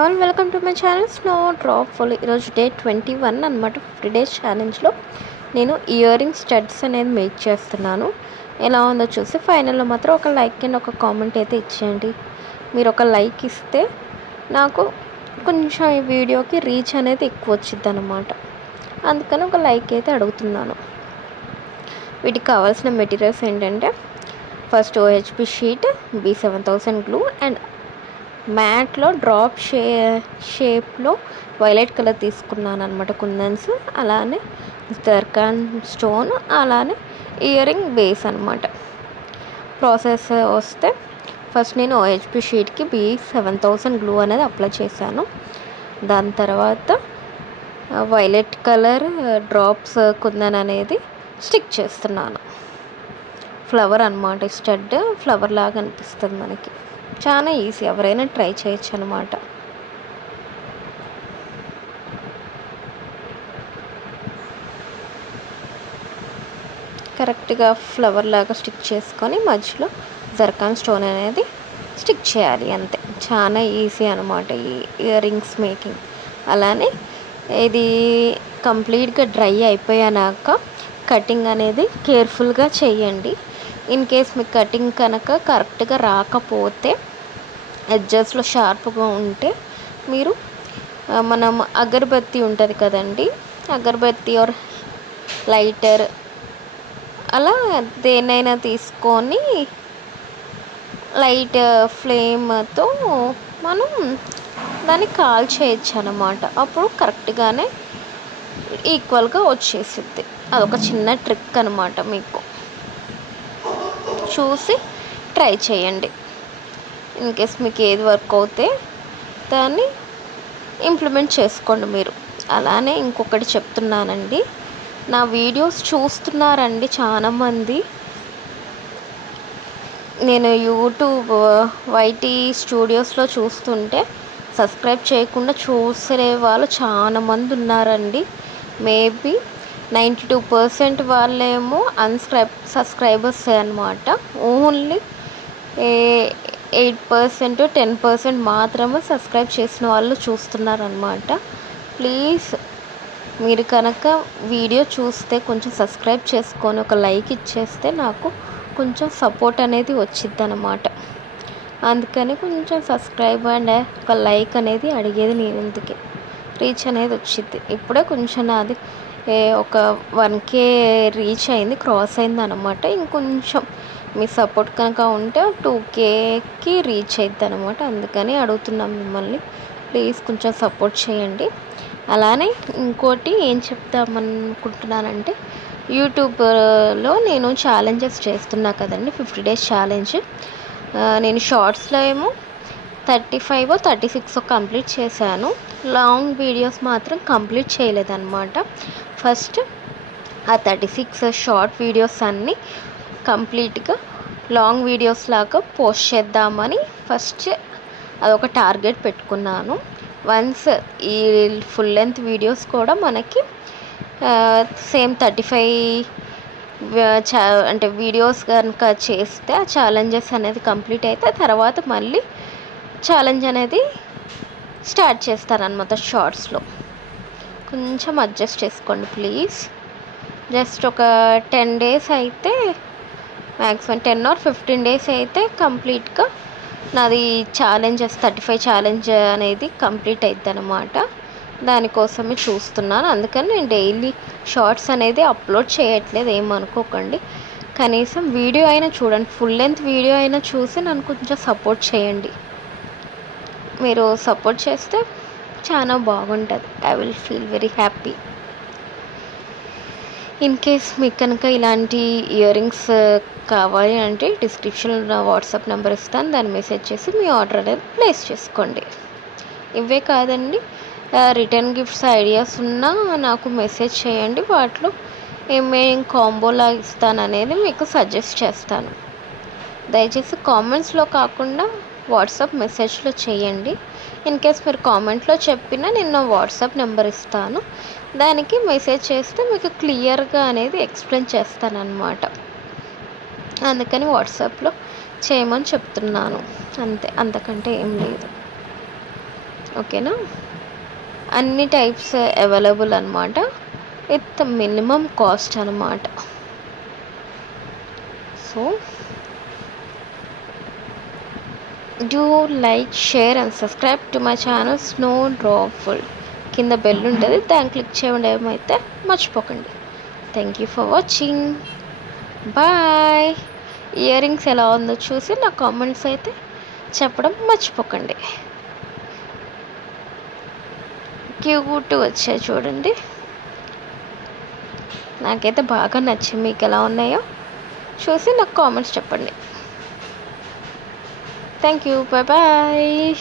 All welcome to my channel snow drop full. ఈరోజు day 21 అనమాట. 50 days ఛాలెంజ్లో నేను ear ring studs అనేది make చేస్తున్నాను. ఎలా ఉందో చూసి ఫైనల్లో మాత్రం ఒక లైక్ అండ్ ఒక కామెంట్ అయితే ఇచ్చేయండి. మీరు ఒక లైక్ ఇస్తే నాకు కొంచెం ఈ వీడియోకి రీచ్ అనేది ఎక్కువ వచ్చింది అనమాట. అందుకని ఒక లైక్ అయితే అడుగుతున్నాను. వీటికి కావాల్సిన మెటీరియల్స్ ఏంటంటే first OHP sheet, B7000 glue and మ్యాట్లో డ్రాప్ షేప్లో వైలెట్ కలర్ తీసుకున్నాను అనమాట, కుందన్స్. అలానే జర్కాన్ స్టోన్, అలానే ఇయర్ రింగ్ బేస్ అనమాట. ప్రాసెస్ వస్తే ఫస్ట్ నేను OHP షీట్కి B7000 గ్లూ అనేది అప్లై చేశాను. దాని తర్వాత వైలెట్ కలర్ డ్రాప్స్ కుందన్ అనేది స్టిక్ చేస్తున్నాను. ఫ్లవర్ అనమాట, స్టడ్ ఫ్లవర్ లాగా అనిపిస్తుంది మనకి. చాలా ఈజీ, ఎవరైనా ట్రై చేయొచ్చు అనమాట. కరెక్ట్గా ఫ్లవర్ లాగా స్టిక్ చేసుకొని మధ్యలో జర్కాన్ స్టోన్ అనేది స్టిక్ చేయాలి, అంతే. చాలా ఈజీ అనమాట ఈ ఇయర్ రింగ్స్ మేకింగ్. అలానే ఇది కంప్లీట్గా డ్రై అయిపోయాక కటింగ్ అనేది కేర్ఫుల్గా చేయండి. ఇన్ కేస్ మీకు కటింగ్ కనుక కరెక్ట్గా రాకపోతే, ఎడ్జెస్లో షార్ప్గా ఉంటే మీరు మనం అగరబత్తి ఉంటుంది కదండి, అగరబత్తి ఆర్ లైటర్ అలా దేనైనా తీసుకొని లైట్ ఫ్లేమ్తో మనం దాన్ని కాల్ చేయొచ్చు అనమాట. అప్పుడు కరెక్ట్గానే ఈక్వల్గా వచ్చేసిద్ది. అదొక చిన్న ట్రిక్ అనమాట, మీకు చూసి ట్రై చేయండి. ఇన్ కేస్ మీకు ఏది వర్క్ అవుతే దాన్ని ఇంప్లిమెంట్ చేసుకోండి మీరు. అలానే ఇంకొకటి చెప్తున్నానండి, నా వీడియోస్ చూస్తున్నారండి చాలామంది. నేను యూట్యూబ్ YT స్టూడియోస్లో చూస్తుంటే సబ్స్క్రైబ్ చేయకుండా చూసే వాళ్ళు చాలామంది ఉన్నారండి. మేబీ 92% వాళ్ళేమో సబ్స్క్రైబర్స్ అనమాట. ఓన్లీ 8% 10% మాత్రమే సబ్స్క్రైబ్ చేసిన వాళ్ళు చూస్తున్నారనమాట. ప్లీజ్ మీరు కనుక వీడియో చూస్తే కొంచెం సబ్స్క్రైబ్ చేసుకొని ఒక లైక్ ఇచ్చేస్తే నాకు కొంచెం సపోర్ట్ అనేది వచ్చిద్ది అనమాట. అందుకని కొంచెం సబ్స్క్రైబ్ అండ్ ఒక లైక్ అనేది అడిగేది నేను. ఇందుకే రీచ్ అనేది వచ్చిద్ది. ఇప్పుడే కొంచెం నాది ఒక 1K రీచ్ అయింది, క్రాస్ అయింది అనమాట. ఇంకొంచెం మీ సపోర్ట్ కనుక ఉంటే 2Kకి రీచ్ అవుతుంది అనమాట. అందుకని అడుగుతున్నాం మిమ్మల్ని, ప్లీజ్ కొంచెం సపోర్ట్ చేయండి. అలానే ఇంకోటి ఏం చెప్తామనుకుంటున్నానంటే, యూట్యూబ్లో నేను ఛాలెంజెస్ చేస్తున్నా కదండి, 50 days ఛాలెంజ్. నేను షార్ట్స్లో ఏమో 35 or 36 కంప్లీట్ చేశాను. లాంగ్ వీడియోస్ మాత్రం కంప్లీట్ చేయలేదన్నమాట. ఫస్ట్ ఆ 36 షార్ట్ వీడియోస్ అన్నీ కంప్లీట్గా లాంగ్ వీడియోస్ లాగా పోస్ట్ చేద్దామని ఫస్ట్ అదొక టార్గెట్ పెట్టుకున్నాను. వన్స్ ఈ ఫుల్ లెంత్ వీడియోస్ కూడా మనకి సేమ్ 35 అంటే వీడియోస్ కనుక చేస్తే ఆ ఛాలెంజెస్ అనేది కంప్లీట్ అయితే తర్వాత మళ్ళీ ఛాలెంజ్ అనేది స్టార్ట్ చేస్తారనమాట. షార్ట్స్లో కొంచెం అడ్జస్ట్ చేసుకోండి ప్లీజ్. జస్ట్ ఒక 10 days అయితే, మ్యాక్సిమం 10 or 15 days అయితే కంప్లీట్గా నాది ఛాలెంజెస్ 35 ఛాలెంజ్ అనేది కంప్లీట్ అవుతుంది అనమాట. దానికోసమే చూస్తున్నాను. అందుకని నేను డైలీ షార్ట్స్ అనేది అప్లోడ్ చేయట్లేదు, ఏమనుకోకండి. కనీసం వీడియో అయినా చూడండి, ఫుల్ లెంత్ వీడియో అయినా చూసి నన్ను కొంచెం సపోర్ట్ చేయండి. మీరు సపోర్ట్ చేస్తే చాలా బాగుంటుంది. I will feel very happy. In case మీకు కనుక ఇలాంటి ఇయర్ రింగ్స్ కావాలి అంటే డిస్క్రిప్షన్లో నా వాట్సాప్ నెంబర్ ఇస్తాను, దాన్ని మెసేజ్ చేసి మీ ఆర్డర్ అనేది ప్లేస్ చేసుకోండి. ఇవే కాదండి, రిటర్న్ గిఫ్ట్స్ ఐడియాస్ ఉన్నా నాకు మెసేజ్ చేయండి. వాటిలో ఏమేం కాంబోలా ఇస్తాననేది మీకు సజెస్ట్ చేస్తాను. దయచేసి కామెంట్స్లో కాకుండా వాట్సాప్ మెసేజ్లో చేయండి. ఇన్ కేస్ మీరు కామెంట్లో చెప్పినా నేను వాట్సాప్ నెంబర్ ఇస్తాను, దానికి మెసేజ్ చేస్తే మీకు క్లియర్గా అనేది ఎక్స్ప్లెయిన్ చేస్తాను అన్నమాట. అందుకని వాట్సాప్లో చేయమని చెప్తున్నాను, అంతే, అంతకంటే ఏం లేదు. ఓకేనా. అన్ని టైప్స్ అవైలబుల్ అనమాట, విత్ మినిమం కాస్ట్ అనమాట. So do like, share and subscribe to my channel snow dropful. కింద బెల్ ఉంటుంది, దాన్ని క్లిక్ చేయడం అయితే మర్చిపోకండి. Thank you for watching. Bye. Ear rings ఎలా ఉందో చూసి నా కామెంట్స్ అయితే చెప్పడం మర్చిపోకండి. క్యూట్ వచ్చాయి చూడండి, నాకైతే బాగా నచ్చి. మీకు ఎలా ఉన్నాయో చూసి నాకు కామెంట్స్ చెప్పండి. Thank you. Bye bye.